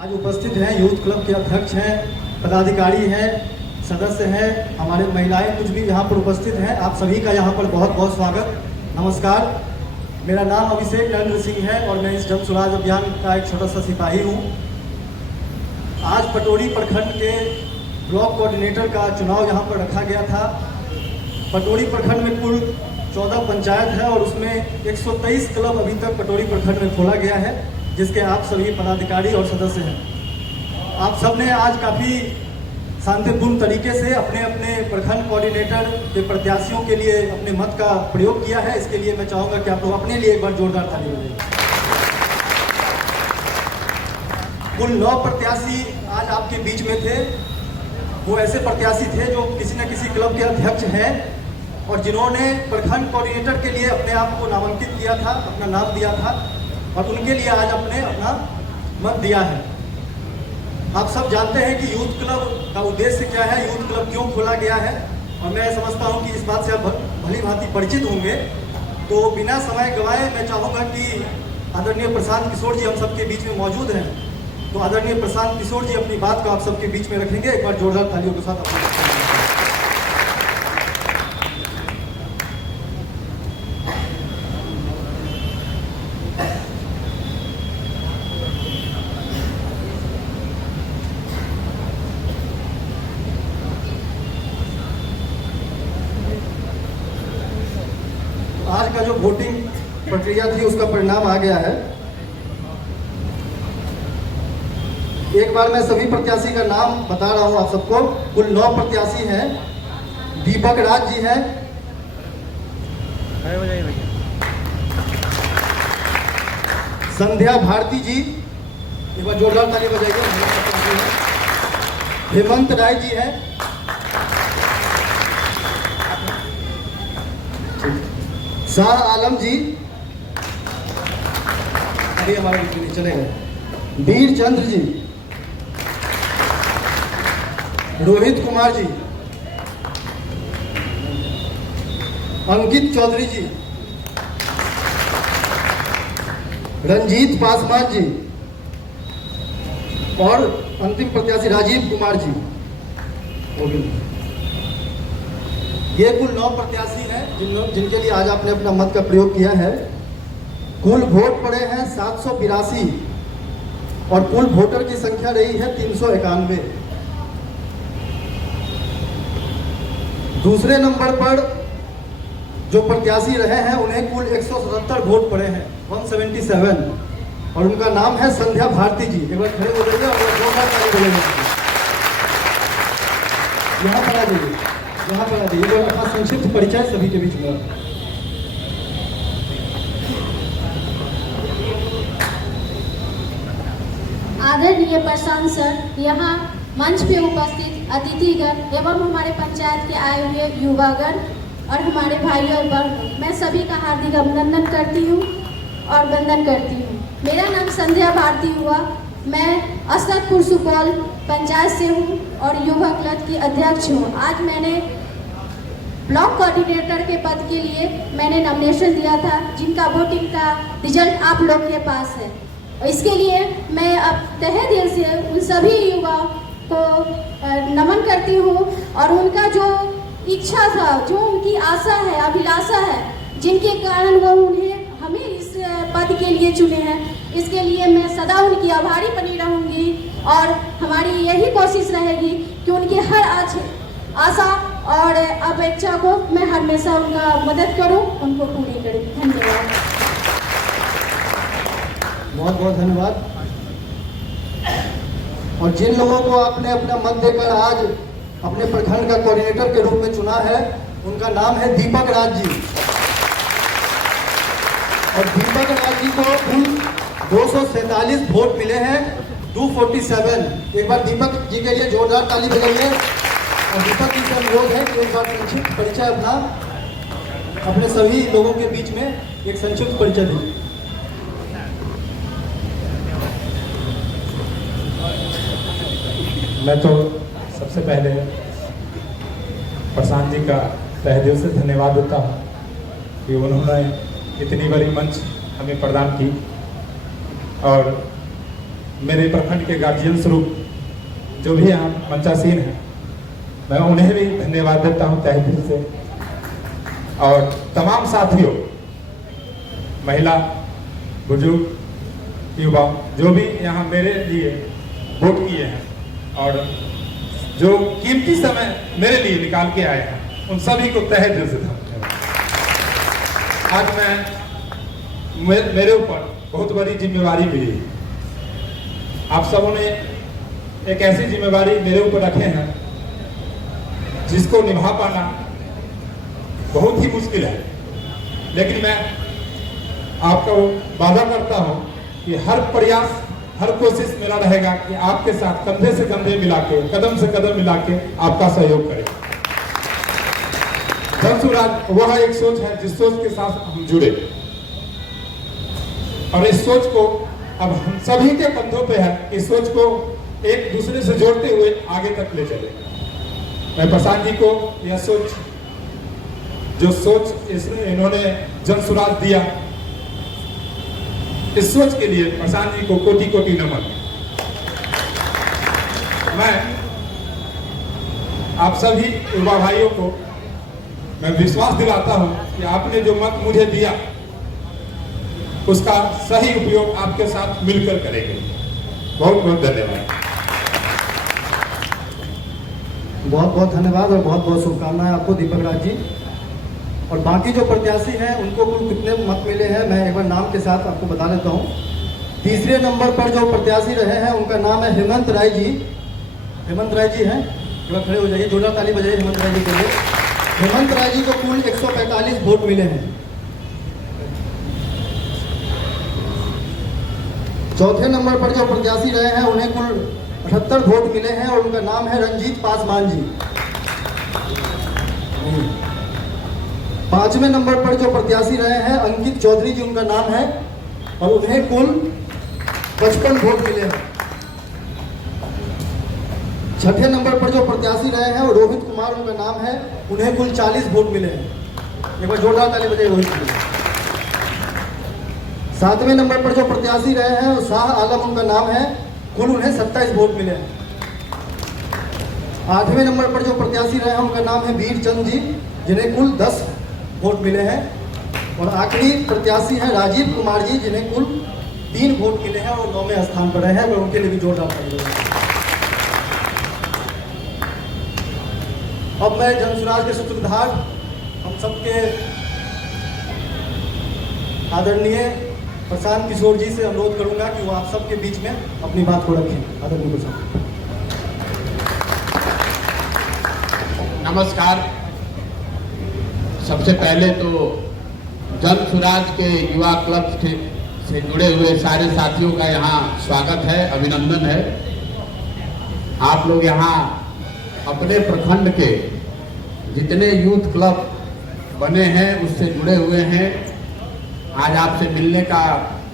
आज उपस्थित हैं यूथ क्लब के अध्यक्ष हैं, पदाधिकारी हैं, सदस्य हैं, हमारे महिलाएं कुछ भी यहाँ पर उपस्थित हैं। आप सभी का यहाँ पर बहुत बहुत स्वागत, नमस्कार। मेरा नाम अभिषेक नरेंद्र सिंह है और मैं इस जन स्वराज अभियान का एक छोटा सा सिपाही हूँ। आज पटोरी प्रखंड के ब्लॉक कोऑर्डिनेटर का चुनाव यहाँ पर रखा गया था। पटोरी प्रखंड में कुल 14 पंचायत है और उसमें 123 क्लब अभी तक पटोरी प्रखंड में खोला गया है, जिसके आप सभी पदाधिकारी और सदस्य हैं। आप सब ने आज काफ़ी शांतिपूर्ण तरीके से अपने अपने प्रखंड कोऑर्डिनेटर के प्रत्याशियों के लिए अपने मत का प्रयोग किया है। इसके लिए मैं चाहूँगा कि आप लोग अपने लिए एक बार जोरदार ताली बजाइए। कुल 9 प्रत्याशी आज आपके बीच में थे। वो ऐसे प्रत्याशी थे जो किसी न किसी क्लब के अध्यक्ष हैं और जिन्होंने प्रखंड कोऑर्डिनेटर के लिए अपने आप को नामांकित किया था, अपना नाम दिया था और उनके लिए आज अपने अपना मत दिया है। आप सब जानते हैं कि यूथ क्लब का उद्देश्य क्या है, यूथ क्लब क्यों खोला गया है, और मैं समझता हूं कि इस बात से आप भली भांति परिचित होंगे। तो बिना समय गंवाए मैं चाहूँगा कि आदरणीय प्रशांत किशोर जी हम सबके बीच में मौजूद हैं, तो आदरणीय प्रशांत किशोर जी अपनी बात को आप सबके बीच में रखेंगे। एक बार जोरदार तालियों के साथ अपने आज का जो वोटिंग प्रक्रिया थी उसका परिणाम आ गया है। एक बार मैं सभी प्रत्याशी का नाम बता रहा हूं आप सबको। कुल 9 प्रत्याशी हैं। दीपक राज जी हैं, संध्या भारती जी, एक बार जोरदार ताली बजाइए। हेमंत राय जी हैं, शाह आलम जी, अभी हमारे बीच में चले गए। वीर चंद्र जी, रोहित कुमार जी, अंकित चौधरी जी, रंजीत पासवान जी और अंतिम प्रत्याशी राजीव कुमार जी। ये कुल 9 प्रत्याशी हैं जिनके लिए आज आपने अपना मत का प्रयोग किया है। कुल वोट पड़े हैं 782 और कुल वोटर की संख्या रही है 391। दूसरे नंबर पर जो प्रत्याशी रहे हैं उन्हें कुल 177 वोट पड़े हैं, 177, और उनका नाम है संध्या भारती जी। एक बार खड़े हो जाइए और जोरदार ताली बजाइए। यहाँ पर आ जाइए, यहाँ पर आ जाइए। अपना संक्षिप्त परिचय सभी के बीच में। आदरणीय प्रशांत सर, यहाँ मंच पे उपस्थित अतिथिगण एवं हमारे पंचायत के आए हुए युवागण और हमारे भाई और बहन, मैं सभी का हार्दिक अभिनंदन करती हूँ और वंदन करती हूँ। मेरा नाम संध्या भारती हुआ। मैं असदपुर सुपौल पंचायत से हूँ और युवा क्लब की अध्यक्ष हूँ। आज मैंने ब्लॉक कोऑर्डिनेटर के पद के लिए मैंने नॉमिनेशन दिया था, जिनका वोटिंग का रिजल्ट आप लोग के पास है। इसके लिए मैं अब तहे दिल से उन सभी युवाओं को नमन करती हूँ और उनका जो इच्छा था, जो उनकी आशा है, अभिलाषा है, जिनके कारण वो हमें इस पद के लिए चुने हैं, इसके लिए मैं सदा उनकी आभारी बनी रहूँगी और हमारी यही कोशिश रहेगी कि उनकी हर आशा और अपेक्षा को मैं हमेशा उनका मदद करूं, उनको पूरी करूं। धन्यवाद। बहुत बहुत धन्यवाद। और जिन लोगों को आपने अपना मत देकर आज अपने प्रखंड का कोऑर्डिनेटर के रूप में चुना है, उनका नाम है दीपक राज जी। और दीपक राज जी को कुल 247 वोट मिले हैं, 247। एक बार दीपक जी के लिए जोरदार ताली बजाइए। और दीपक जी से अनुरोध है कि एक बार संक्षिप्त परिचय अपने सभी लोगों के बीच में एक संक्षिप्त परिचय दीजिए। मैं तो सबसे पहले प्रशांत जी का तहे दिल से धन्यवाद देता हूँ कि उन्होंने इतनी बड़ी मंच हमें प्रदान की और मेरे प्रखंड के गार्जियन स्वरूप जो भी यहाँ मंचासीन हैं, मैं उन्हें भी धन्यवाद देता हूँ तहे दिल से। और तमाम साथियों, महिला, बुजुर्ग, युवा, जो भी यहाँ मेरे लिए वोट किए हैं और जो कीमती समय मेरे लिए निकाल के आए हैं, उन सभी को तहे दिल से धन्यवाद। आज मेरे ऊपर बहुत बड़ी जिम्मेवारी मिली है। आप सबों ने एक ऐसी जिम्मेवारी मेरे ऊपर रखे हैं जिसको निभा पाना बहुत ही मुश्किल है, लेकिन मैं आपको वादा करता हूं कि हर प्रयास, हर कोशिश मेरा रहेगा कि आपके साथ कंधे से कंधे मिला के, कदम से कदम मिला के आपका सहयोग करें। जन स्वराज वह एक सोच है जिस सोच के साथ हम जुड़े, और इस सोच को अब हम सभी के कंधों पे है। इस सोच को एक दूसरे से जोड़ते हुए आगे तक ले चले। मैं प्रशांत जी को यह सोच, जो सोच इन्होंने जन स्वराज दिया, इस सोच के लिए प्रशांत जी को कोटि कोटि नमन। मैं आप सभी युवा भाइयों को मैं विश्वास दिलाता हूं कि आपने जो मत मुझे दिया उसका सही उपयोग आपके साथ मिलकर करेंगे। बहुत बहुत धन्यवाद। बहुत बहुत धन्यवाद और बहुत बहुत शुभकामनाएं आपको दीपक राज जी। और बाकी जो प्रत्याशी हैं उनको कुल कितने मत मिले हैं मैं एक बार नाम के साथ आपको बता देता हूं। तीसरे नंबर पर जो प्रत्याशी रहे हैं उनका नाम है हेमंत राय जी। हेमंत राय जी हैं, एक बार खड़े हो जाइए, जोरदार ताली बजाइए हेमंत राय जी के लिए। हेमंत राय जी को कुल 145 वोट मिले हैं। चौथे नंबर पर जो प्रत्याशी रहे हैं उन्हें कुल 78 वोट मिले हैं और उनका नाम है रंजीत पासवान जी। पांचवें नंबर पर जो प्रत्याशी रहे हैं अंकित चौधरी जी उनका नाम है और उन्हें कुल 55 वोट मिले हैं। छठे नंबर पर जो प्रत्याशी रहे हैं रोहित कुमार उनका नाम है, उन्हें कुल 40 वोट मिले हैं। एक बार जोरदार ताली बजाइए रोहित कुमार। सातवें नंबर पर जो प्रत्याशी रहे हैं शाह आलम उनका नाम है, कुल उन्हें 27 वोट मिले हैं। आठवें नंबर पर जो प्रत्याशी रहे हैं उनका नाम है वीर चंद जी, जिन्हें कुल 10 वोट मिले हैं। और आखिरी प्रत्याशी हैं राजीव कुमार जी, जिन्हें कुल 3 वोट मिले हैं और 9वें स्थान पर रहे हैं। मैं उनके लिए भी जोरदार ताली बजाऊंगा। अब मैं जन स्वराज के सूत्रधार, हम सबके आदरणीय प्रशांत किशोर जी से अनुरोध करूंगा कि वो आप सबके बीच में अपनी बात को रखें। आदरणीय प्रशांत। नमस्कार। सबसे पहले तो जन स्वराज के युवा क्लब से जुड़े हुए सारे साथियों का यहाँ स्वागत है, अभिनंदन है। आप लोग यहाँ अपने प्रखंड के जितने यूथ क्लब बने हैं उससे जुड़े हुए हैं। आज आपसे मिलने का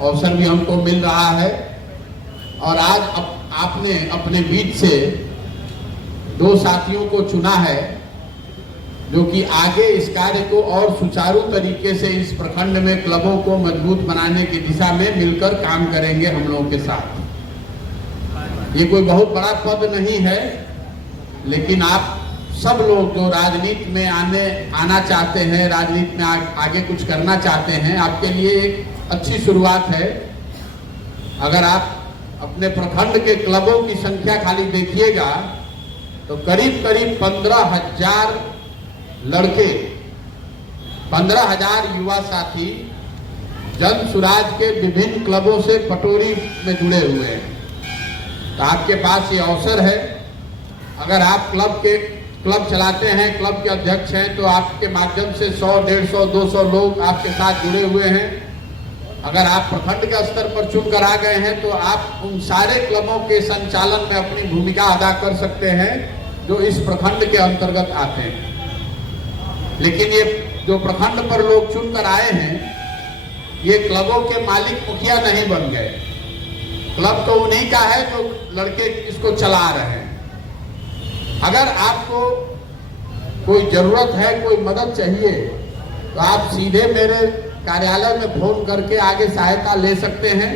अवसर भी हमको मिल रहा है और आज आपने अपने बीच से 2 साथियों को चुना है जो कि आगे इस कार्य को और सुचारू तरीके से इस प्रखंड में क्लबों को मजबूत बनाने की दिशा में मिलकर काम करेंगे हम लोगों के साथ। ये कोई बहुत बड़ा पद नहीं है, लेकिन आप सब लोग जो राजनीति में आना चाहते हैं, राजनीति में आगे कुछ करना चाहते हैं, आपके लिए एक अच्छी शुरुआत है। अगर आप अपने प्रखंड के क्लबों की संख्या खाली देखिएगा तो करीब करीब 15,000 लड़के, 15,000 युवा साथी जन स्वराज के विभिन्न क्लबों से पटोरी में जुड़े हुए हैं। तो आपके पास ये अवसर है, अगर आप क्लब चलाते हैं, क्लब के अध्यक्ष हैं, तो आपके माध्यम से 100, 150, 200 लोग आपके साथ जुड़े हुए हैं। अगर आप प्रखंड के स्तर पर चुनकर आ गए हैं तो आप उन सारे क्लबों के संचालन में अपनी भूमिका अदा कर सकते हैं जो इस प्रखंड के अंतर्गत आते हैं। लेकिन ये जो प्रखंड पर लोग चुनकर आए हैं, ये क्लबों के मालिक मुखिया नहीं बन गए। क्लब तो उन्हीं का है जो लड़के इसको चला रहे हैं। अगर आपको कोई जरूरत है, कोई मदद चाहिए, तो आप सीधे मेरे कार्यालय में फोन करके आगे सहायता ले सकते हैं।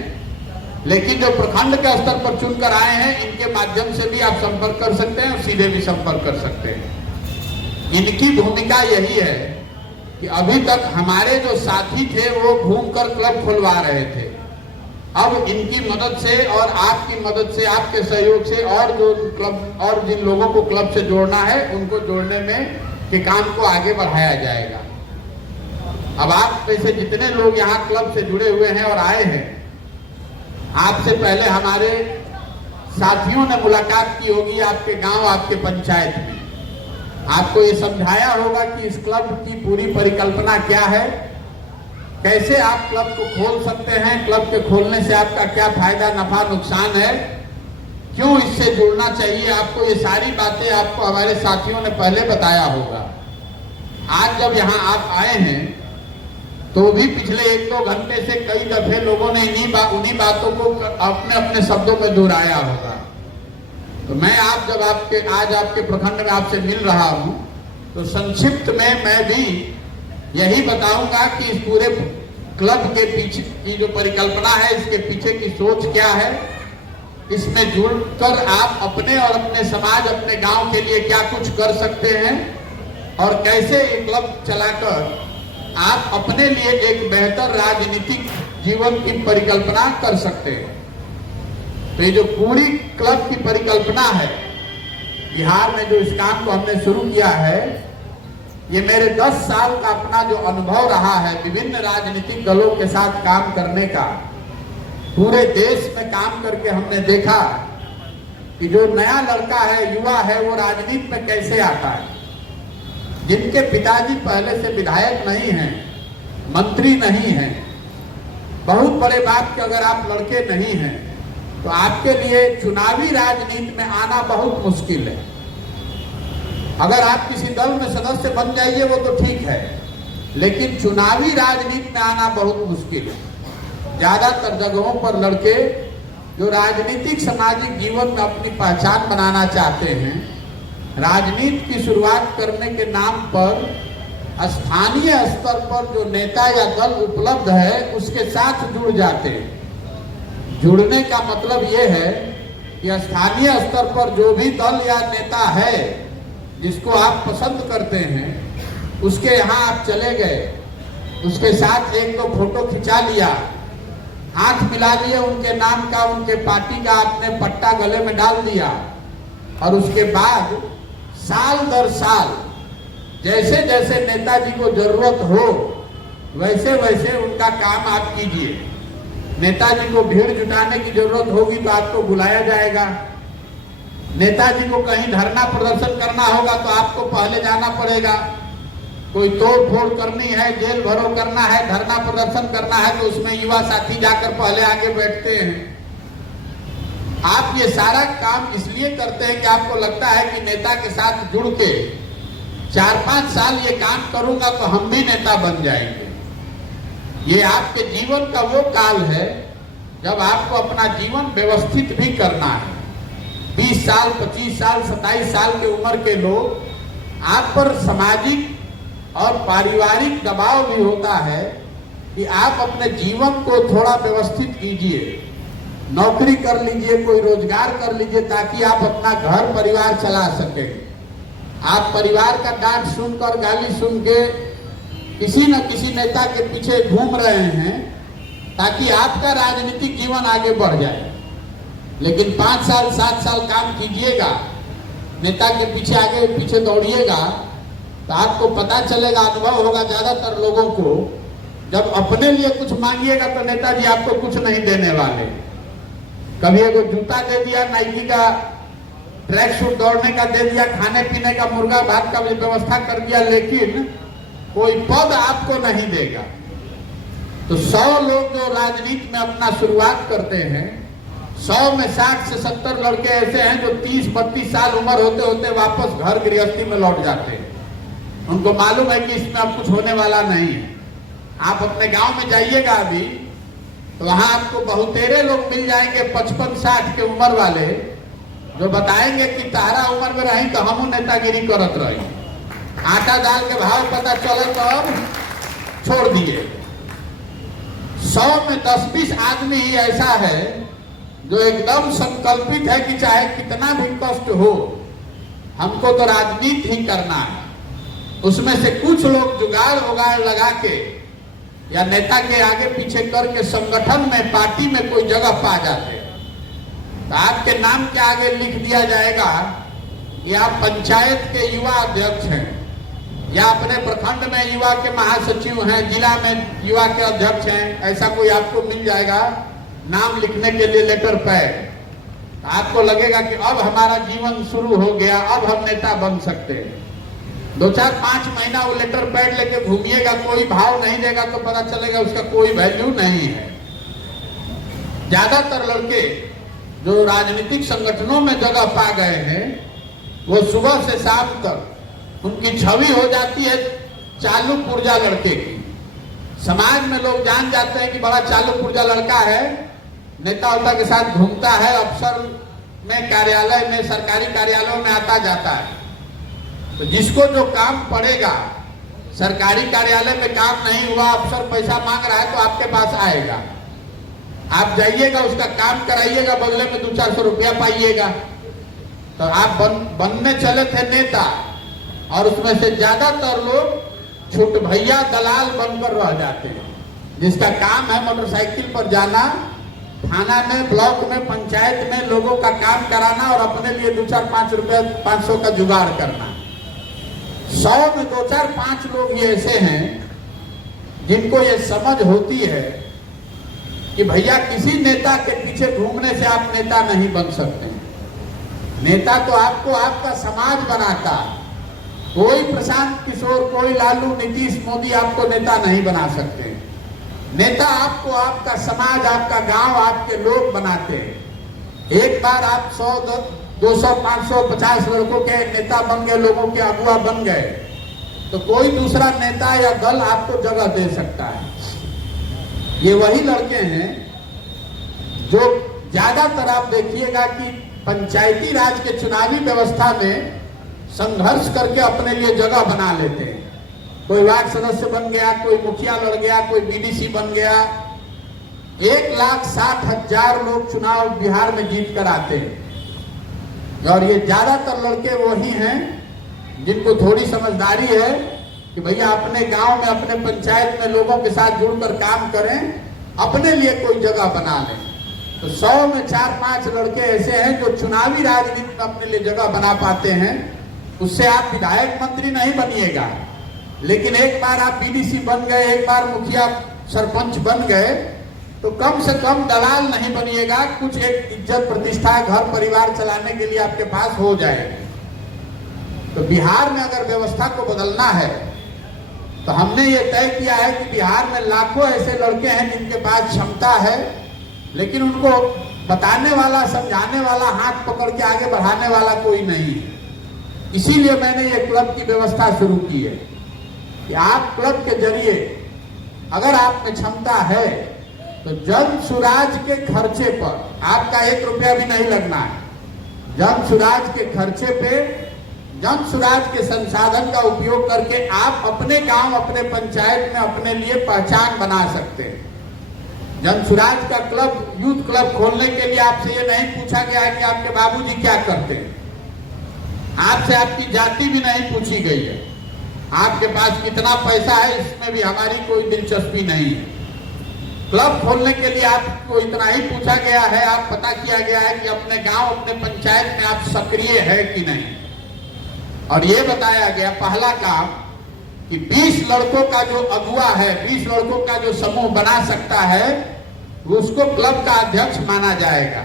लेकिन जो प्रखंड के स्तर पर चुनकर आए हैं, इनके माध्यम से भी आप संपर्क कर सकते हैं और सीधे भी संपर्क कर सकते हैं। इनकी भूमिका यही है कि अभी तक हमारे जो साथी थे वो घूमकर क्लब खुलवा रहे थे। अब इनकी मदद से और आपकी मदद से, आपके सहयोग से और जो क्लब और जिन लोगों को क्लब से जोड़ना है उनको जोड़ने में के काम को आगे बढ़ाया जाएगा। अब आप में से जितने लोग यहाँ क्लब से जुड़े हुए हैं और आए हैं, आपसे पहले हमारे साथियों ने मुलाकात की होगी आपके गांव, आपके पंचायत में। आपको ये समझाया होगा कि इस क्लब की पूरी परिकल्पना क्या है, कैसे आप क्लब को खोल सकते हैं, क्लब के खोलने से आपका क्या फायदा, नफा, नुकसान है, क्यों इससे जुड़ना चाहिए आपको, ये सारी बातें आपको हमारे साथियों ने पहले बताया होगा। आज जब यहाँ आप आए हैं तो भी पिछले 1-2 घंटे से कई दफे लोगों ने उन्हीं बातों को अपने अपने शब्दों में दोहराया होगा। तो मैं आज आपके प्रखंड में आपसे मिल रहा हूं, तो संक्षिप्त में मैं भी यही बताऊंगा कि इस पूरे क्लब के पीछे की जो परिकल्पना है, इसके पीछे की सोच क्या है, इसमें जुड़कर आप अपने और अपने समाज, अपने गांव के लिए क्या कुछ कर सकते हैं और कैसे ये क्लब चलाकर आप अपने लिए एक बेहतर राजनीतिक जीवन की परिकल्पना कर सकते हैं। तो ये जो पूरी क्लब की परिकल्पना है, बिहार में जो इस काम को हमने शुरू किया है, ये मेरे 10 साल का अपना जो अनुभव रहा है विभिन्न राजनीतिक दलों के साथ काम करने का, पूरे देश में काम करके हमने देखा कि जो नया लड़का है, युवा है, वो राजनीति में कैसे आता है। जिनके पिताजी पहले से विधायक नहीं हैं, मंत्री नहीं हैं, बहुत बड़े बात के अगर आप लड़के नहीं हैं, तो आपके लिए चुनावी राजनीति में आना बहुत मुश्किल है। अगर आप किसी दल में सदस्य बन जाइए वो तो ठीक है, लेकिन चुनावी राजनीति में आना बहुत मुश्किल है। ज्यादातर जगहों पर लड़के जो राजनीतिक सामाजिक जीवन में अपनी पहचान बनाना चाहते हैं, राजनीति की शुरुआत करने के नाम पर स्थानीय स्तर पर जो नेता या दल उपलब्ध है उसके साथ जुड़ जाते हैं। जुड़ने का मतलब ये है कि स्थानीय स्तर पर जो भी दल या नेता है जिसको आप पसंद करते हैं, उसके यहाँ आप चले गए, उसके साथ 1-2 फोटो खिंचा लिया, हाथ मिला लिए, उनके नाम का, उनके पार्टी का आपने पट्टा गले में डाल दिया, और उसके बाद साल दर साल जैसे जैसे नेताजी को जरूरत हो वैसे वैसे उनका काम आप कीजिए। नेताजी को भीड़ जुटाने की जरूरत होगी तो आपको बुलाया जाएगा। नेताजी को कहीं धरना प्रदर्शन करना होगा तो आपको पहले जाना पड़ेगा। कोई तोड़ फोड़ करनी है, जेल भरो करना है, धरना प्रदर्शन करना है, तो उसमें युवा साथी जाकर पहले आगे बैठते हैं। आप ये सारा काम इसलिए करते हैं कि आपको लगता है कि नेता के साथ जुड़ के 4-5 साल ये काम करूंगा तो हम भी नेता बन जाएंगे। ये आपके जीवन का वो काल है जब आपको अपना जीवन व्यवस्थित भी करना है। 20 साल, 25 साल, 27 साल की उम्र के लोग, आप पर सामाजिक और पारिवारिक दबाव भी होता है कि आप अपने जीवन को थोड़ा व्यवस्थित कीजिए, नौकरी कर लीजिए, कोई रोजगार कर लीजिए, ताकि आप अपना घर परिवार चला सकें। आप परिवार का डांट सुनकर, गाली सुन के किसी न किसी नेता के पीछे घूम रहे हैं ताकि आपका राजनीतिक जीवन आगे बढ़ जाए। लेकिन 5 साल 7 साल काम कीजिएगा, नेता के पीछे आगे पीछे दौड़िएगा, तो आपको पता चलेगा, अनुभव होगा ज्यादातर लोगों को, जब अपने लिए कुछ मांगिएगा तो नेताजी आपको कुछ नहीं देने वाले। कभी एगो जूता दे दिया, नाइकी का ट्रैक सूट दौड़ने का दे दिया, खाने पीने का, मुर्गा भात का भी व्यवस्था कर दिया, लेकिन कोई पद आपको नहीं देगा। तो 100 लोग जो राजनीति में अपना शुरुआत करते हैं, 100 में 60 से 70 लड़के ऐसे हैं जो 30-32 साल उम्र होते होते वापस घर गृहस्थी में लौट जाते हैं। उनको मालूम है कि इसमें अब कुछ होने वाला नहीं है। आप अपने गांव में जाइएगा अभी, तो वहां आपको बहुतेरे लोग मिल जाएंगे 55-60 के उम्र वाले, जो बताएंगे कि तारा उम्र में रही तो हम नेतागिरी करत रही, आटा दाल के भाव पता चले तो अब छोड़ दिए। 100 में 10-20 आदमी ही ऐसा है जो एकदम संकल्पित है कि चाहे कितना भी कष्ट हो हमको तो राजनीति ही करना है। उसमें से कुछ लोग जुगाड़ उगाड़ लगा के या नेता के आगे पीछे करके संगठन में, पार्टी में कोई जगह पा जाते हैं तो आपके नाम के आगे लिख दिया जाएगा कि आप पंचायत के युवा अध्यक्ष हैं या अपने प्रखंड में युवा के महासचिव हैं, जिला में युवा के अध्यक्ष हैं। ऐसा कोई आपको मिल जाएगा नाम लिखने के लिए लेटर पैड। आपको लगेगा कि अब हमारा जीवन शुरू हो गया, अब हम नेता बन सकते हैं। 2-4-5 महीना वो लेटर पैड लेके घूमिएगा, कोई भाव नहीं देगा तो पता चलेगा उसका कोई वैल्यू नहीं है। ज्यादातर लड़के जो राजनीतिक संगठनों में जगह पा गए हैं वो सुबह से शाम तक उनकी छवि हो जाती है चालू पुर्जा लड़के की। समाज में लोग जान जाते हैं कि बड़ा चालू पुर्जा लड़का है, नेता उता के साथ घूमता है, अफसर में कार्यालय में, सरकारी कार्यालयों में आता जाता है। तो जिसको जो काम पड़ेगा, सरकारी कार्यालय में काम नहीं हुआ, अफसर पैसा मांग रहा है तो आपके पास आएगा, आप जाइएगा, उसका काम कराइएगा, बदले में 200-400 रुपया पाइएगा। तो आप बनने चले थे नेता और उसमें से ज्यादातर लोग छोट भैया दलाल बनकर रह जाते हैं, जिसका काम है मोटरसाइकिल पर जाना, थाना में, ब्लॉक में, पंचायत में लोगों का काम कराना और अपने लिए 2-4-5 रुपया 500 का जुगाड़ करना। 100 में 2-4-5 लोग ये ऐसे हैं जिनको ये समझ होती है कि भैया किसी नेता के पीछे घूमने से आप नेता नहीं बन सकते। नेता तो आपको आपका समाज बनाता। कोई प्रशांत किशोर, कोई लालू, नीतीश, मोदी आपको नेता नहीं बना सकते। नेता आपको आपका समाज, आपका गांव, आपके लोग बनाते हैं। एक बार आप 100, 200, 500, 50 लड़कों के नेता बन गए, लोगों के अगुआ बन गए, तो कोई दूसरा नेता या दल आपको जगह दे सकता है। ये वही लड़के हैं जो ज्यादातर आप देखिएगा कि पंचायती राज के चुनावी व्यवस्था में संघर्ष करके अपने लिए जगह बना लेते हैं। कोई वार्ड सदस्य बन गया, कोई मुखिया लड़ गया, कोई बीडीसी बन गया। 1,60,000 लोग चुनाव बिहार में जीत कर आते हैं और ये ज्यादातर लड़के वही हैं जिनको थोड़ी समझदारी है कि भैया अपने गांव में, अपने पंचायत में लोगों के साथ जुड़कर काम करें, अपने लिए कोई जगह बना लें। तो 100 में 4-5 लड़के ऐसे हैं जो चुनावी राजनीति में अपने लिए जगह बना पाते हैं। उससे आप विधायक मंत्री नहीं बनिएगा, लेकिन एक बार आप बीडीसी बन गए, एक बार मुखिया सरपंच बन गए, तो कम से कम दलाल नहीं बनिएगा। कुछ एक इज्जत प्रतिष्ठा, घर परिवार चलाने के लिए आपके पास हो जाएगा। तो बिहार में अगर व्यवस्था को बदलना है तो हमने ये तय किया है कि बिहार में लाखों ऐसे लड़के हैं जिनके पास क्षमता है, लेकिन उनको बताने वाला, समझाने वाला, हाथ पकड़ के आगे बढ़ाने वाला कोई नहीं है। इसीलिए मैंने ये क्लब की व्यवस्था शुरू की है कि आप क्लब के जरिए अगर आप में क्षमता है तो जन सुराज के खर्चे पर आपका 1 रुपया भी नहीं लगना है। जन सुराज के खर्चे पे, जन सुराज के संसाधन का उपयोग करके आप अपने गांव, अपने पंचायत में अपने लिए पहचान बना सकते हैं। जन सुराज का क्लब, यूथ क्लब खोलने के लिए आपसे ये नहीं पूछा गया है कि आपके बाबूजी क्या करते हैं, आपसे आपकी जाति भी नहीं पूछी गई है, आपके पास कितना पैसा है इसमें भी हमारी कोई दिलचस्पी नहीं है। क्लब खोलने के लिए आपको इतना ही पूछा गया है, आप पता किया गया है कि अपने गांव, अपने पंचायत में आप सक्रिय है कि नहीं। और ये बताया गया पहला काम कि 20 लड़कों का जो अगुआ है, 20 लड़कों का जो समूह बना सकता है, उसको क्लब का अध्यक्ष माना जाएगा।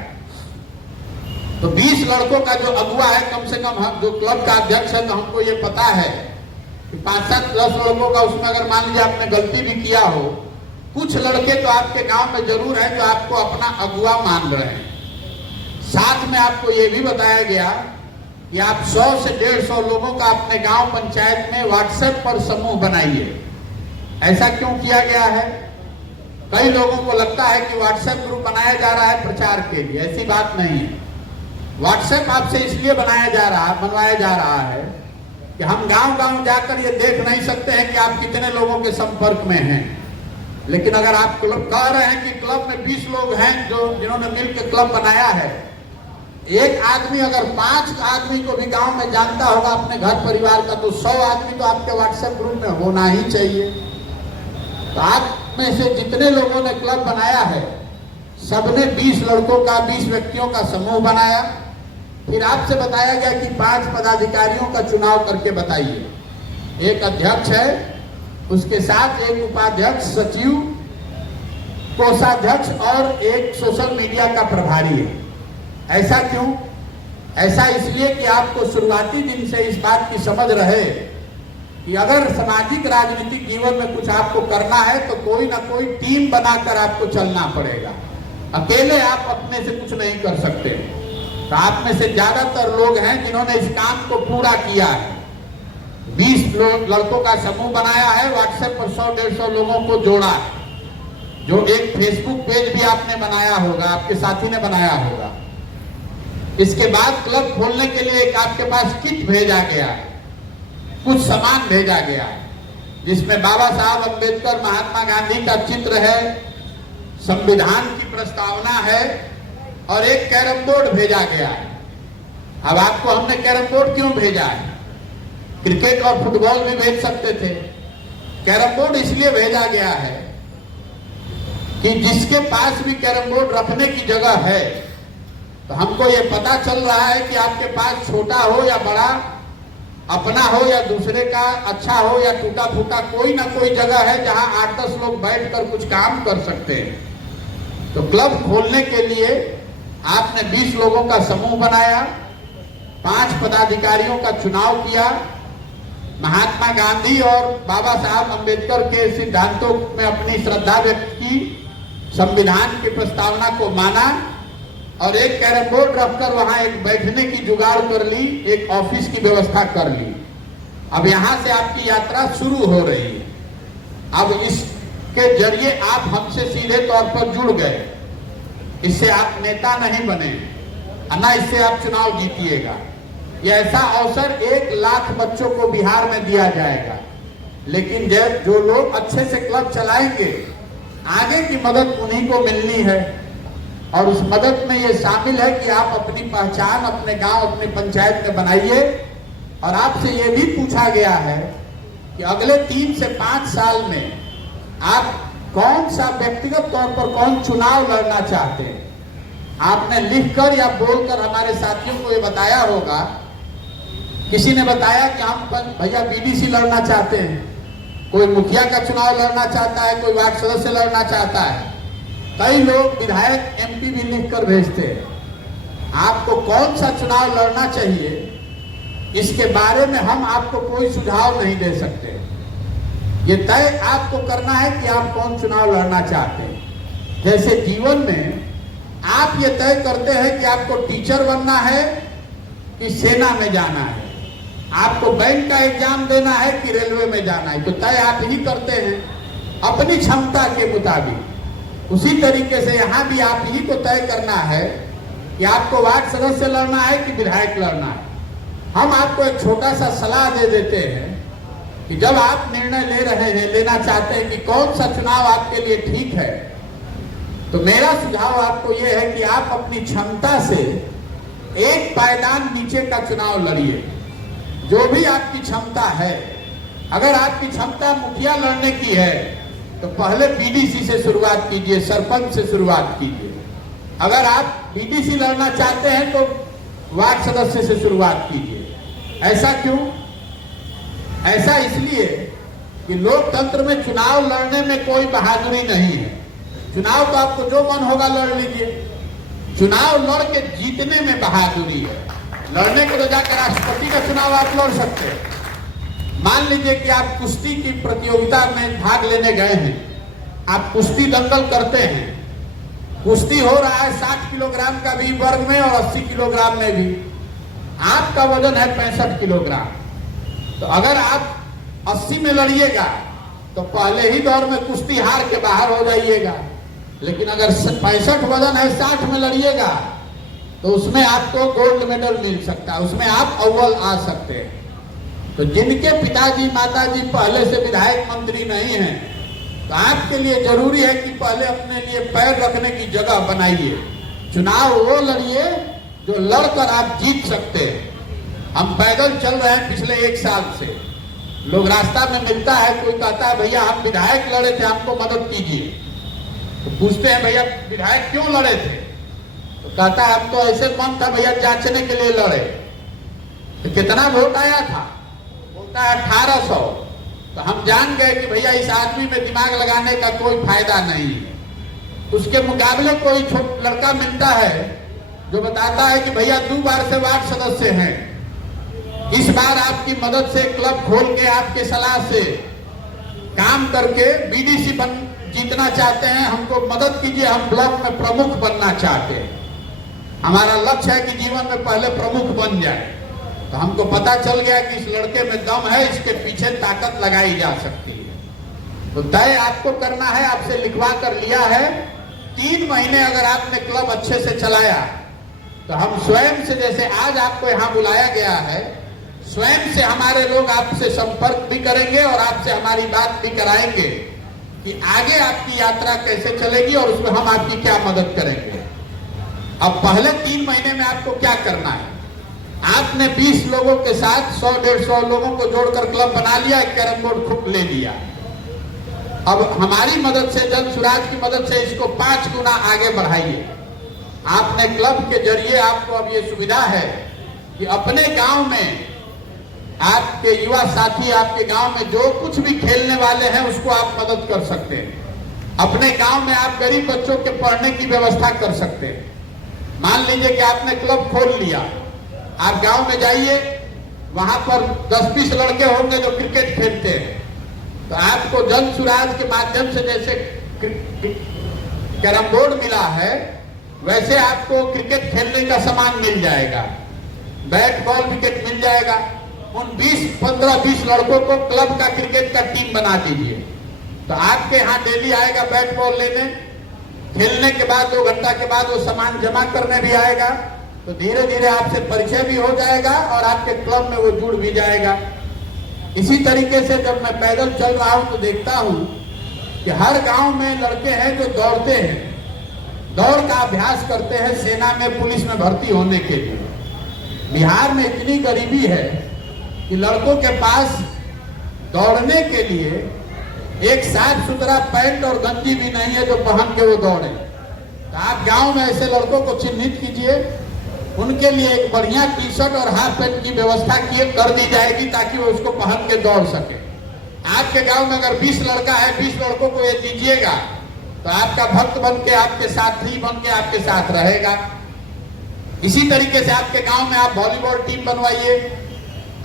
तो 20 लड़कों का जो अगुआ है, कम से कम जो क्लब का अध्यक्ष है, तो हमको ये पता है कि 5-7-10 लड़कों का उसमें अगर मान लीजिए आपने गलती भी किया हो, कुछ लड़के तो आपके गांव में जरूर है जो आपको अपना अगुआ मान रहे हैं। साथ में आपको ये भी बताया गया कि आप 100 से 150 लोगों का अपने गांव पंचायत में व्हाट्सएप पर समूह बनाइए। ऐसा क्यों किया गया है? कई लोगों को लगता है कि व्हाट्सएप ग्रुप बनाया जा रहा है प्रचार के लिए, ऐसी बात नहीं है। व्हाट्सएप आपसे इसलिए बनवाया जा रहा है कि हम गांव-गांव जाकर ये देख नहीं सकते हैं कि आप कितने लोगों के संपर्क में हैं। लेकिन अगर आप क्लब कह रहे हैं कि क्लब में 20 लोग हैं जिन्होंने मिलकर क्लब बनाया है, एक आदमी अगर 5 आदमी को भी गांव में जानता होगा अपने घर परिवार का, तो 100 आदमी तो आपके व्हाट्सएप ग्रुप में होना ही चाहिए। तो आप में से जितने लोगों ने क्लब बनाया है, सबने 20 लड़कों का, 20 व्यक्तियों का समूह बनाया। फिर आपसे बताया गया कि 5 पदाधिकारियों का चुनाव करके बताइए। एक अध्यक्ष है, उसके साथ एक उपाध्यक्ष, सचिव, कोषाध्यक्ष और एक सोशल मीडिया का प्रभारी है। ऐसा क्यों? ऐसा इसलिए कि आपको शुरुआती दिन से इस बात की समझ रहे कि अगर सामाजिक राजनीतिक जीवन में कुछ आपको करना है तो कोई ना कोई टीम बनाकर आपको चलना पड़ेगा। अकेले आप अपने से कुछ नहीं कर सकते। तो आप में से ज्यादातर लोग हैं जिन्होंने इस काम को पूरा किया है। 20 लड़कों का समूह बनाया है, व्हाट्सएप पर 100-150 लोगों को जोड़ा है, जो एक फेसबुक पेज भी आपने बनाया होगा, आपके साथी ने बनाया होगा। इसके बाद क्लब खोलने के लिए एक आपके पास किट भेजा गया, कुछ सामान भेजा गया, जिसमें बाबा साहब अम्बेडकर, महात्मा गांधी का चित्र है, संविधान की प्रस्तावना है और एक कैरम बोर्ड भेजा गया है। अब आपको हमने कैरम बोर्ड क्यों भेजा है? क्रिकेट और फुटबॉल भी भेज सकते थे। कैरम बोर्ड इसलिए भेजा गया है कि जिसके पास भी कैरम बोर्ड रखने की जगह है, तो हमको ये पता चल रहा है कि आपके पास छोटा हो या बड़ा, अपना हो या दूसरे का, अच्छा हो या टूटा फूटा, कोई ना कोई जगह है जहां 8-10 लोग बैठकर कुछ काम कर सकते हैं। तो क्लब खोलने के लिए आपने 20 लोगों का समूह बनाया, 5 पदाधिकारियों का चुनाव किया, महात्मा गांधी और बाबा साहब अम्बेडकर के सिद्धांतों में अपनी श्रद्धा व्यक्त की, संविधान की प्रस्तावना को माना और एक कैरम बोर्ड रखकर वहां एक बैठने की जुगाड़ कर ली, एक ऑफिस की व्यवस्था कर ली। अब यहां से आपकी यात्रा शुरू हो रही है। अब इसके जरिए आप हमसे सीधे तौर पर जुड़ गए। इससे आप नेता नहीं बने, ना इससे आप चुनाव जीतिएगा। यह ऐसा अवसर 1 लाख बच्चों को बिहार में दिया जाएगा, लेकिन जो लोग अच्छे से क्लब चलाएंगे, आगे की मदद उन्हीं को मिलनी है। और उस मदद में ये शामिल है कि आप अपनी पहचान अपने गांव, अपने पंचायत में बनाइए। और आपसे ये भी पूछा गया है कि अगले 3 से 5 साल में आप कौन सा व्यक्तिगत तौर पर कौन चुनाव लड़ना चाहते हैं। आपने लिखकर या बोलकर हमारे साथियों को ये बताया होगा। किसी ने बताया कि हम भैया बीडीसी लड़ना चाहते हैं, कोई मुखिया का चुनाव लड़ना चाहता है, कोई वार्ड सदस्य लड़ना चाहता है। कई लोग विधायक, एमपी भी लिखकर भेजते हैं। आपको कौन सा चुनाव लड़ना चाहिए, इसके बारे में हम आपको कोई सुझाव नहीं दे सकते। ये तय आपको करना है कि आप कौन चुनाव लड़ना चाहते हैं। जैसे जीवन में आप ये तय करते हैं कि आपको टीचर बनना है कि सेना में जाना है, आपको बैंक का एग्जाम देना है कि रेलवे में जाना है, तो तय आप ही करते हैं अपनी क्षमता के मुताबिक। उसी तरीके से यहाँ भी आप ही को तय करना है कि आपको वार्ड सदस्य लड़ना है कि विधायक लड़ना है। हम आपको एक छोटा सा सलाह दे देते हैं कि जब आप निर्णय ले रहे हैं, लेना चाहते हैं कि कौन सा चुनाव आपके लिए ठीक है, तो मेरा सुझाव आपको यह है कि आप अपनी क्षमता से एक पायदान नीचे का चुनाव लड़िए। जो भी आपकी क्षमता है, अगर आपकी क्षमता मुखिया लड़ने की है तो पहले बीडीसी से शुरुआत कीजिए, सरपंच से शुरुआत कीजिए। अगर आप बीडीसी लड़ना चाहते हैं तो वार्ड सदस्य से शुरुआत कीजिए। ऐसा क्यों? ऐसा इसलिए कि लोकतंत्र में चुनाव लड़ने में कोई बहादुरी नहीं है। चुनाव तो आपको जो मन होगा लड़ लीजिए, चुनाव लड़ के जीतने में बहादुरी है। लड़ने के तो जाकर राष्ट्रपति का चुनाव आप लड़ सकते हैं। मान लीजिए कि आप कुश्ती की प्रतियोगिता में भाग लेने गए हैं, आप कुश्ती दंगल करते हैं, कुश्ती हो रहा है 60 किलोग्राम का भी वर्ग में और 80 किलोग्राम में भी, आपका वजन है 65 किलोग्राम। तो अगर आप 80 में लड़िएगा तो पहले ही दौर में कुश्ती हार के बाहर हो जाइएगा। लेकिन अगर 65 वजन है 60 में लड़िएगा तो उसमें आपको गोल्ड मेडल मिल सकता है, उसमें आप अव्वल आ सकते हैं। तो जिनके पिताजी माताजी पहले से विधायक मंत्री नहीं हैं, तो आपके लिए जरूरी है कि पहले अपने लिए पैर रखने की जगह बनाइए। चुनाव वो लड़िए जो लड़कर आप जीत सकते हैं। हम पैदल चल रहे हैं पिछले 1 साल से। लोग रास्ता में मिलता है, कोई कहता है भैया हम विधायक लड़े थे, हमको मदद कीजिए। तो पूछते हैं भैया विधायक क्यों लड़े थे? तो कहता है हम तो ऐसे मन था भैया जांचने के लिए लड़े। तो कितना वोट आया था? बोलता है 1800। तो हम जान गए कि भैया इस आदमी में दिमाग लगाने का कोई फायदा नहीं है। उसके मुकाबले कोई लड़का मिलता है जो बताता है कि भैया 2 बार से वार्ड सदस्य हैं, इस बार आपकी मदद से क्लब खोल के आपके सलाह से काम करके बीडीसी बन जीतना चाहते हैं, हमको मदद कीजिए, हम ब्लॉक में प्रमुख बनना चाहते हैं। हमारा लक्ष्य है कि जीवन में पहले प्रमुख बन जाए। तो हमको पता चल गया कि इस लड़के में दम है, इसके पीछे ताकत लगाई जा सकती है। तो तय आपको करना है, आपसे लिखवा कर लिया है। 3 महीने अगर आपने क्लब अच्छे से चलाया तो हम स्वयं से, जैसे आज आपको यहाँ बुलाया गया है, स्वयं से हमारे लोग आपसे संपर्क भी करेंगे और आपसे हमारी बात भी कराएंगे कि आगे आपकी यात्रा कैसे चलेगी और उसमें हम आपकी क्या मदद करेंगे। अब पहले 3 महीने में आपको क्या करना है? आपने 20 लोगों के साथ 100-150 लोगों को जोड़कर क्लब बना लिया, एक कैरम बोर्ड खुद ले लिया। अब हमारी मदद से, जन सुराज की मदद से इसको 5 गुना आगे बढ़ाइए। आपने क्लब के जरिए आपको अब ये सुविधा है कि अपने गांव में आपके युवा साथी, आपके गांव में जो कुछ भी खेलने वाले हैं उसको आप मदद कर सकते हैं। अपने गांव में आप गरीब बच्चों के पढ़ने की व्यवस्था कर सकते हैं। मान लीजिए कि आपने क्लब खोल लिया, आप गांव में जाइए, वहां पर 10-20 लड़के होंगे जो क्रिकेट खेलते हैं। तो आपको जन सुराज के माध्यम से जैसे कैरम बोर्ड मिला है, वैसे आपको क्रिकेट खेलने का सामान मिल जाएगा, बैट बॉल विकेट मिल जाएगा। उन 15-20 लड़कों को क्लब का क्रिकेट का टीम बना दीजिए। तो आपके यहाँ डेली आएगा बैट बॉल लेने, खेलने के बाद 2 घंटा के बाद वो सामान जमा करने भी आएगा। तो धीरे धीरे आपसे परिचय भी हो जाएगा और आपके क्लब में वो जुड़ भी जाएगा। इसी तरीके से जब मैं पैदल चल रहा हूं तो देखता हूं कि हर गांव में लड़के हैं जो दौड़ते हैं, दौड़ का अभ्यास करते हैं सेना में, पुलिस में भर्ती होने के लिए। बिहार में इतनी गरीबी है कि लड़कों के पास दौड़ने के लिए एक साफ सुथरा पैंट और गंजी भी नहीं है जो पहन के वो दौड़े। तो आप गांव में ऐसे लड़कों को चिन्हित कीजिए, उनके लिए एक बढ़िया टी-शर्ट और हाफ पैंट की व्यवस्था कर दी जाएगी ताकि वो उसको पहन के दौड़ सके। आपके गांव में अगर 20 लड़का है, 20 लड़कों को ये दीजिएगा तो आपका भक्त बन के, आपके साथी बन के आपके साथ रहेगा। इसी तरीके से आपके गांव में आप वॉलीबॉल टीम बनवाइए,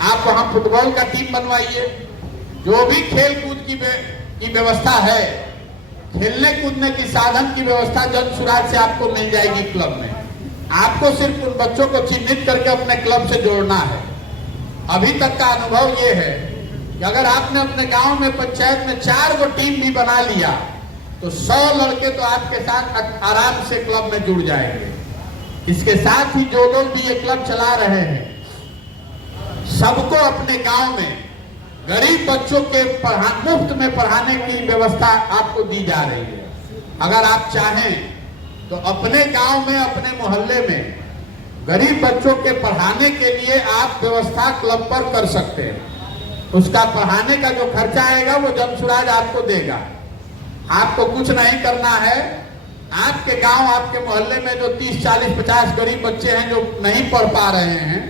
आप वहां फुटबॉल का टीम बनवाइए। जो भी खेल कूद की व्यवस्था है, खेलने कूदने की साधन की व्यवस्था जन सुराज से आपको मिल जाएगी क्लब में। आपको सिर्फ उन बच्चों को चिन्हित करके अपने क्लब से जोड़ना है। अभी तक का अनुभव ये है कि अगर आपने अपने गांव में, पंचायत में 4 गो टीम भी बना लिया तो 100 लड़के तो आपके साथ आराम से क्लब में जुड़ जाएंगे। इसके साथ ही जो लोग भी ये क्लब चला रहे हैं, सबको अपने गांव में गरीब बच्चों के मुफ्त में पढ़ाने की व्यवस्था आपको दी जा रही है। अगर आप चाहें तो अपने गांव में, अपने मोहल्ले में गरीब बच्चों के पढ़ाने के लिए आप व्यवस्था क्लब पर कर सकते हैं। उसका पढ़ाने का जो खर्चा आएगा वो जन सुराज आपको देगा। आपको कुछ नहीं करना है। आपके गांव, आपके मोहल्ले में जो 30, 40, 50 गरीब बच्चे हैं जो नहीं पढ़ पा रहे हैं,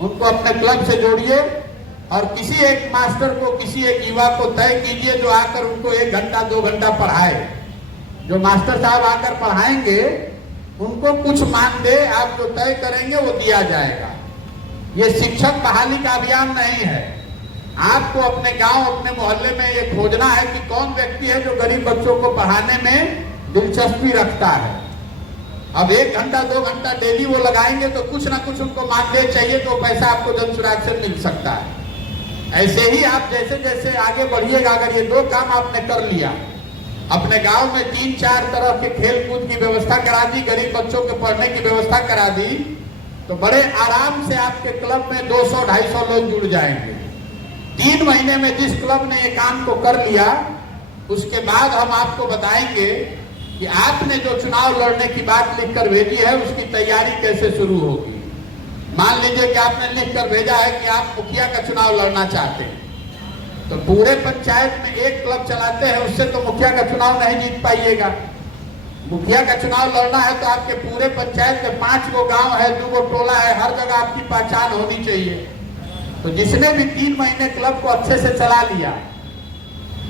उनको अपने क्लब से जोड़िए और किसी एक मास्टर को, किसी एक युवा को तय कीजिए जो आकर उनको 1 घंटा 2 घंटा पढ़ाए। जो मास्टर साहब आकर पढ़ाएंगे उनको कुछ मानदेय आप जो तय करेंगे वो दिया जाएगा। ये शिक्षक बहाली का अभियान नहीं है। आपको अपने गांव, अपने मोहल्ले में ये खोजना है कि कौन व्यक्ति है जो गरीब बच्चों को पढ़ाने में दिलचस्पी रखता है। अब 1 घंटा 2 घंटा डेली वो लगाएंगे तो कुछ ना कुछ उनको मानदेय चाहिए, तो पैसा आपको जन सुराज से मिल सकता है। ऐसे ही आप जैसे जैसे आगे बढ़िएगा, अगर ये 2 काम आपने कर लिया, अपने गांव में 3-4 तरह के खेल कूद की व्यवस्था करा दी, गरीब बच्चों के पढ़ने की व्यवस्था करा दी, तो बड़े आराम से आपके क्लब में 200-250 लोग जुड़ जाएंगे। 3 महीने में जिस क्लब ने ये काम को कर लिया, उसके बाद हम आपको बताएंगे कि आपने जो चुनाव लड़ने की बात लिखकर भेजी है उसकी तैयारी कैसे शुरू होगी। मान लीजिए कि आपने लिखकर भेजा है कि आप मुखिया का चुनाव लड़ना चाहते हैं, तो पूरे पंचायत में एक क्लब चलाते हैं, उससे तो मुखिया का चुनाव नहीं जीत पाइएगा। मुखिया का चुनाव लड़ना है तो आपके पूरे पंचायत में 5 गो गांव है, 2 गो टोला है, हर जगह आपकी पहचान होनी चाहिए। तो जिसने भी 3 महीने क्लब को अच्छे से चला लिया,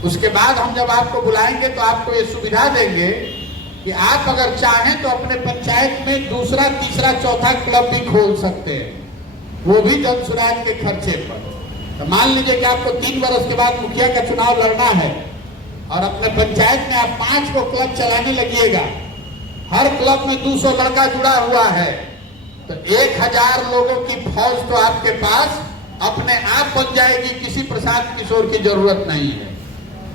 उसके बाद हम जब आपको बुलाएंगे तो आपको ये सुविधा देंगे कि आप अगर चाहें तो अपने पंचायत में दूसरा, तीसरा, चौथा क्लब भी खोल सकते हैं, वो भी जन सुराज के खर्चे पर। तो मान लीजिए कि आपको 3 वर्ष के बाद मुखिया का चुनाव लड़ना है और अपने पंचायत में आप 5 को क्लब चलाने लगिएगा, हर क्लब में 200 लड़का जुड़ा हुआ है, तो 1000 लोगों की फौज तो आपके पास अपने आप बन जाएगी, किसी प्रशांत किशोर की जरूरत नहीं है।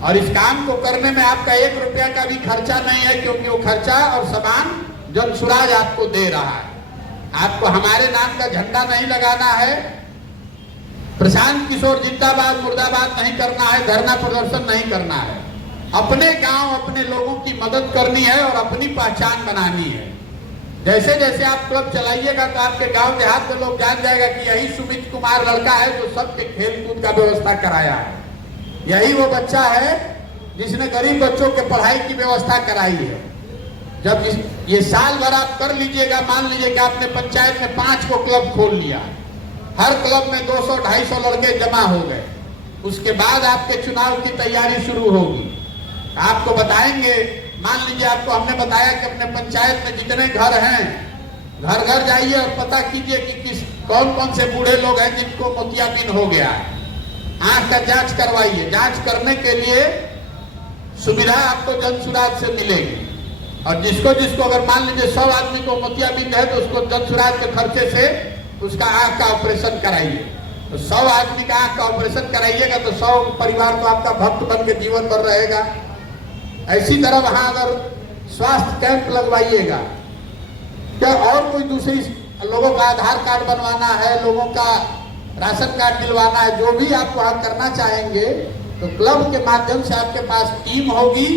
और इस काम को करने में आपका 1 रुपया का भी खर्चा नहीं है, क्योंकि वो खर्चा और सामान जन सुराज आपको दे रहा है। आपको हमारे नाम का झंडा नहीं लगाना है, प्रशांत किशोर जिंदाबाद मुर्दाबाद नहीं करना है, धरना प्रदर्शन नहीं करना है, अपने गांव अपने लोगों की मदद करनी है और अपनी पहचान बनानी है। जैसे जैसे आप क्लब चलाइएगा तो आपके गांव देहात में लोग जान जाएगा कि यही सुमित कुमार लड़का है जो सबके खेल कूद का व्यवस्था कराया है, यही वो बच्चा है जिसने गरीब बच्चों के पढ़ाई की व्यवस्था कराई है। जब ये साल भर आप कर लीजिएगा, मान लीजिए कि आपने पंचायत में 5 को क्लब खोल लिया, हर क्लब में 200-250 लड़के जमा हो गए, उसके बाद आपके चुनाव की तैयारी शुरू होगी। आपको बताएंगे, मान लीजिए आपको हमने बताया कि अपने पंचायत में जितने घर हैं, घर घर जाइए और पता कीजिए कि कौन कौन से बूढ़े लोग हैं जिनको मोतियाबिंद हो गया है, आंख का जांच करवाइए। जांच करने के लिए सुविधा आपको जन सुराज से मिलेगी, और जिसको जिसको अगर मान लीजिए 100 आदमी को मोतियाबिंद है तो उसको जन सुराज के खर्चे से उसका आंख का ऑपरेशन कराइए। तो 100 आदमी का आंख का ऑपरेशन कराइएगा तो 100 परिवार तो आपका भक्त बन के जीवन भर रहेगा। ऐसी तरह वहां अगर स्वास्थ्य कैंप लगवाइएगा, क्या और कोई दूसरी लोगों का आधार कार्ड बनवाना है, लोगों का राशन कार्ड दिलवाना है, जो भी आप वहां करना चाहेंगे तो क्लब के माध्यम से आपके पास टीम होगी।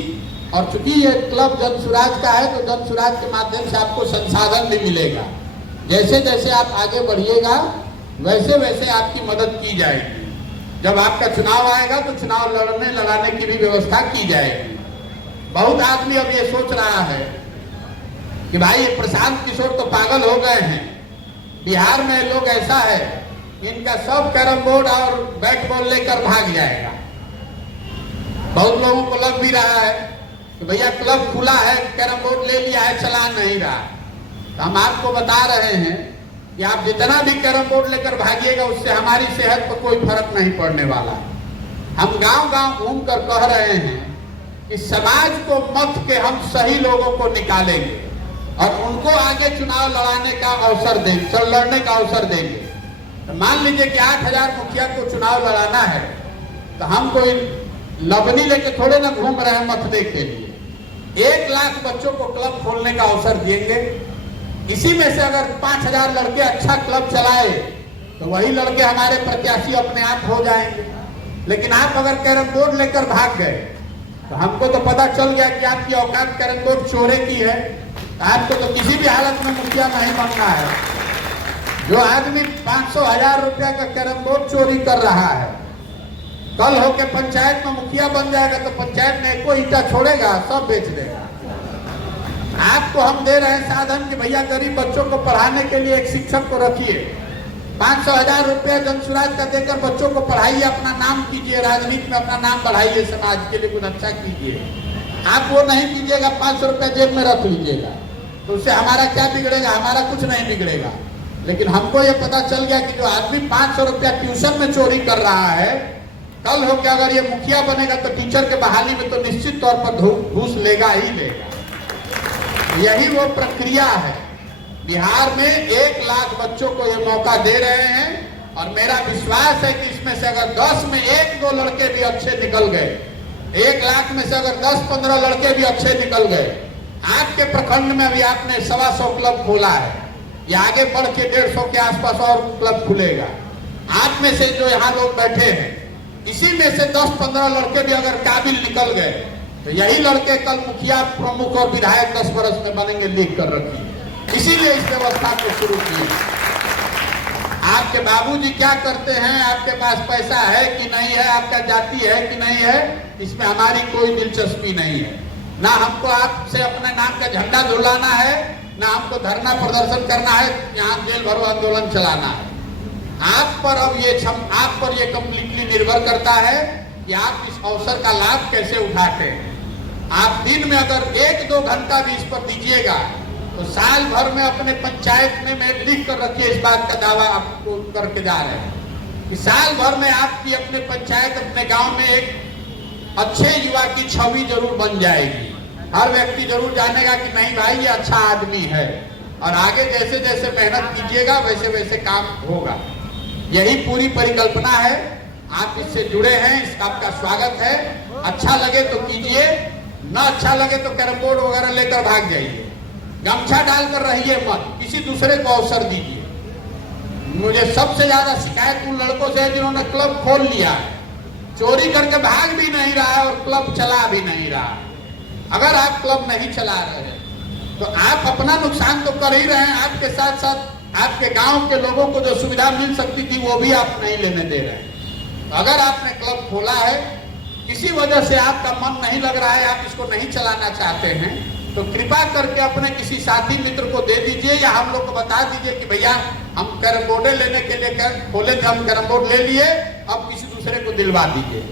और चूंकि ये क्लब जन सुराज का है तो जन सुराज के माध्यम से आपको संसाधन भी मिलेगा। जैसे जैसे आप आगे बढ़िएगा वैसे वैसे आपकी मदद की जाएगी। जब आपका चुनाव आएगा तो चुनाव लड़ने लड़ाने की भी व्यवस्था की जाएगी। बहुत आदमी अब ये सोच रहा है कि भाई ये प्रशांत किशोर तो पागल हो गए हैं, बिहार में लोग ऐसा है इनका सब कैरम बोर्ड और बैट बॉल लेकर भाग जाएगा। बहुत लोगों को लग भी रहा है कि भैया क्लब खुला है, कैरम बोर्ड ले लिया है, चला नहीं रहा। तो हम आपको बता रहे हैं कि आप जितना भी कैरम बोर्ड लेकर भागिएगा उससे हमारी सेहत पर कोई फर्क नहीं पड़ने वाला। हम गांव गांव घूम कर कह रहे हैं कि समाज को मत के हम सही लोगों को निकालेंगे और उनको आगे चुनाव लड़ाने का अवसर देंगे, लड़ने का अवसर देंगे। तो मान लीजिए कि 8000 मुखिया को चुनाव लड़ाना है तो हम कोई लबनी लेके थोड़े ना घूम रहे हैं मतदे के लिए। 1 लाख बच्चों को क्लब खोलने का अवसर देंगे। इसी में से अगर 5000 लड़के अच्छा क्लब चलाए तो वही लड़के हमारे प्रत्याशी अपने आप हो जाएंगे। लेकिन आप अगर कैरम बोर्ड लेकर भाग गए तो हमको तो पता चल गया कि आपकी औकात कैरम बोर्ड चोरे की है। आपको तो किसी भी हालत में मुखिया नहीं बनना है। जो आदमी 500-1000 रुपया का कैरम बोर्ड चोरी कर रहा है, कल होके पंचायत में मुखिया बन जाएगा तो पंचायत में एको ईटा छोड़ेगा, सब बेच देगा। आपको हम दे रहे हैं साधन कि भैया गरीब बच्चों को पढ़ाने के लिए एक शिक्षक को रखिए, 500-1000 रुपया जन सुराज का देकर बच्चों को पढ़ाइए, अपना नाम कीजिए, राजनीति में अपना नाम बढ़ाइए, समाज के लिए कुछ अच्छा कीजिए। आप वो नहीं कीजिएगा, 500 रुपया जेब में रख लीजिएगा, तो उससे हमारा क्या बिगड़ेगा? हमारा कुछ नहीं बिगड़ेगा। लेकिन हमको ये पता चल गया कि जो आदमी 500 रुपया ट्यूशन में चोरी कर रहा है, कल हो के अगर ये मुखिया बनेगा तो टीचर के बहाली में तो निश्चित तौर पर घूस लेगा ही लेगा। यही वो प्रक्रिया है। बिहार में 1 लाख बच्चों को ये मौका दे रहे हैं और मेरा विश्वास है कि इसमें से अगर 10 में 1-2 लड़के भी अच्छे निकल गए, 1 लाख में से अगर 10-15 लड़के भी अच्छे निकल गए, आपके प्रखंड में अभी आपने 125 क्लब खोला है, ये आगे बढ़ के 150 के आसपास और क्लब खुलेगा। आप में से जो यहाँ लोग बैठे हैं, इसी में से 10-15 लड़के भी अगर काबिल निकल गए तो यही लड़के कल मुखिया, प्रमुख और विधायक 10 वर्ष में बनेंगे, लिख कर रखिए। इसीलिए इस व्यवस्था को शुरू किए। आपके बाबूजी क्या करते हैं, आपके पास पैसा है कि नहीं है, आपका जाति है कि नहीं है, इसमें हमारी कोई दिलचस्पी नहीं है। ना हमको आपसे अपने नाम का झंडा झुलाना है, ना हमको धरना प्रदर्शन करना है, यहाँ जेल भरो आंदोलन चलाना है। आप पर अब ये कंप्लीटली निर्भर करता है कि आप इस अवसर का लाभ कैसे उठाते हैं। आप दिन में अगर 1-2 घंटा भी इस पर दीजिएगा तो साल भर में अपने पंचायत में लिख कर रखिए, इस बात का दावा आपको करके जा रहे हैं कि साल भर में आपकी अपने पंचायत, अपने गांव में एक अच्छे युवा की छवि जरूर बन जाएगी। हर व्यक्ति जरूर जानेगा कि नहीं भाई ये अच्छा आदमी है, और आगे जैसे जैसे मेहनत कीजिएगा वैसे वैसे काम होगा। यही पूरी परिकल्पना है। आप इससे जुड़े हैं, इसका आपका स्वागत है। अच्छा लगे तो कीजिए, न अच्छा लगे तो कैरम बोर्ड वगैरह लेकर भाग जाइए। गमछा डालकर रहिए मत, किसी दूसरे को अवसर दीजिए। मुझे सबसे ज्यादा शिकायत उन लड़कों से है जिन्होंने क्लब खोल लिया है, चोरी करके भाग भी नहीं रहा है और क्लब चला भी नहीं रहा है। अगर आप क्लब नहीं चला रहे हैं तो आप अपना नुकसान तो कर ही रहे हैं, आपके साथ साथ आपके गांव के लोगों को जो सुविधा मिल सकती थी वो भी आप नहीं लेने दे रहे हैं। तो अगर आपने क्लब खोला है, किसी वजह से आपका मन नहीं लग रहा है, आप इसको नहीं चलाना चाहते हैं, तो कृपा करके अपने किसी साथी मित्र को दे दीजिए, या हम लोग को बता दीजिए कि भैया हम कैरम बोर्ड लेने के लिए खोले थे, हम कैरम बोर्ड ले लिए, अब किसी दूसरे को दिलवा दीजिए।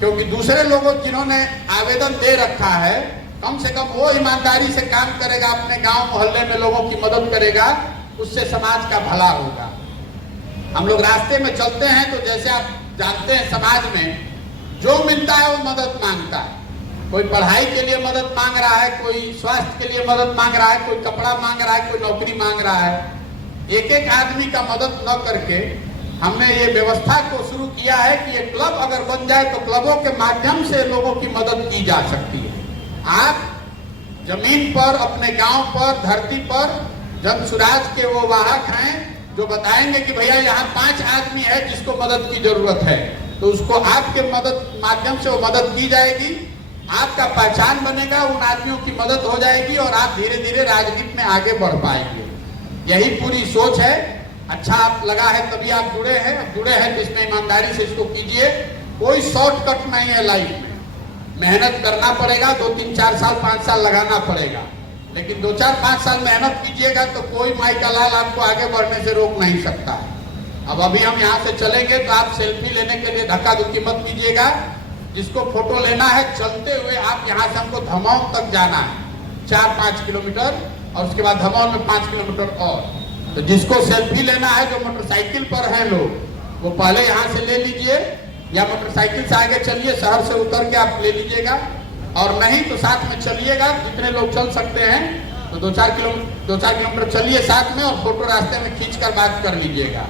क्योंकि दूसरे लोगों जिन्होंने आवेदन दे रखा है, कम से कम वो ईमानदारी से काम करेगा, अपने गांव मोहल्ले में लोगों की मदद करेगा, उससे समाज का भला होगा। हम लोग रास्ते में चलते हैं तो जैसे आप जानते हैं समाज में जो मिलता है वो मदद मांगता है। कोई पढ़ाई के लिए मदद मांग रहा है, कोई स्वास्थ्य के लिए मदद मांग रहा है, कोई कपड़ा मांग रहा है, कोई नौकरी मांग रहा है। एक एक आदमी का मदद न करके हमने ये व्यवस्था को शुरू किया है कि ये क्लब अगर बन जाए तो क्लबों के माध्यम से लोगों की मदद की जा सकती है। आप जमीन पर, अपने गांव पर, धरती पर जन सुराज के वो वाहक हैं जो बताएंगे कि भैया यहाँ 5 आदमी है जिसको मदद की जरूरत है, तो उसको आपके मदद माध्यम से वो मदद की जाएगी। आपका पहचान बनेगा, उन आदमियों की मदद हो जाएगी और आप धीरे धीरे राजनीति में आगे बढ़ पाएंगे। यही पूरी सोच है। अच्छा आप लगा है तभी आप जुड़े हैं, जुड़े हैं तो इसमें ईमानदारी से इसको कीजिए। कोई शॉर्टकट नहीं है लाइफ में, मेहनत करना पड़ेगा, 2-3-4 साल 5 साल लगाना पड़ेगा, लेकिन 2-4-5 साल मेहनत कीजिएगा तो कोई माई का लाल आपको आगे बढ़ने से रोक नहीं सकता है। अब अभी हम यहाँ से चलेंगे तो आप सेल्फी लेने के लिए धक्का धुक्की मत कीजिएगा। जिसको फोटो लेना है चलते हुए आप यहाँ से हमको धमौन तक जाना है 4-5 किलोमीटर, और उसके बाद धमौन में 5 किलोमीटर और। तो जिसको सेल्फी लेना है, जो मोटरसाइकिल पर हैं लोग, वो पहले यहाँ से ले लीजिए, या मोटरसाइकिल से आगे चलिए, शहर से उतर के आप ले लीजिएगा, और नहीं तो साथ में चलिएगा। जितने लोग चल सकते हैं तो 2-4 किलोमीटर चलिए साथ में, और फोटो रास्ते में खींच कर बात कर लीजिएगा।